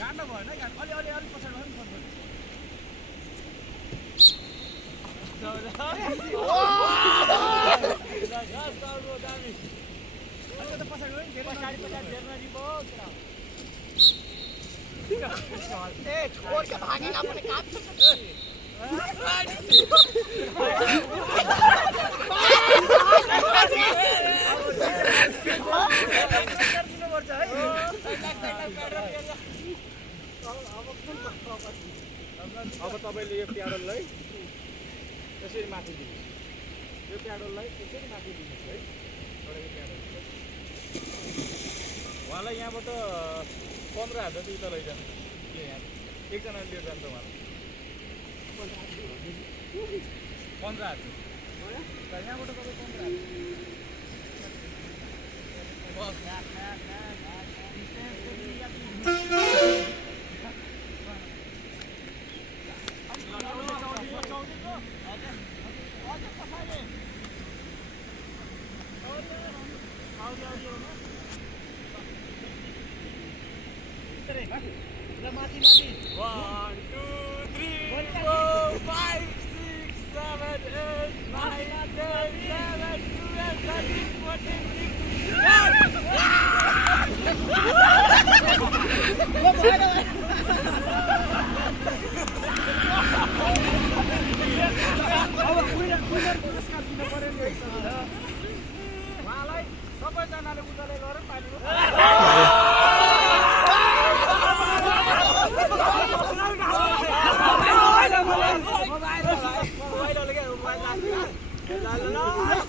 गाड्नु भएन अलि अलि अलि पछाडि पनि फर्क छोड़ के भागे ना अपने काम अब तपाईले यो प्याडललाई त्यसरी माथि दिनु यो प्याडललाई त्यसरी माथि दिनु है एउटा यो प्याडल उहाँलाई यहाँबाट 15,000 जति उता लैजानु यहाँ एकजना लिएर जान्छ उहाँलाई 15,000 यहाँबाट तपाईँ 15,000 Mati. 1, 2, 3, 4, 5, 6, 7, 8, 9, 10, 11, 12, 13, 14, 15.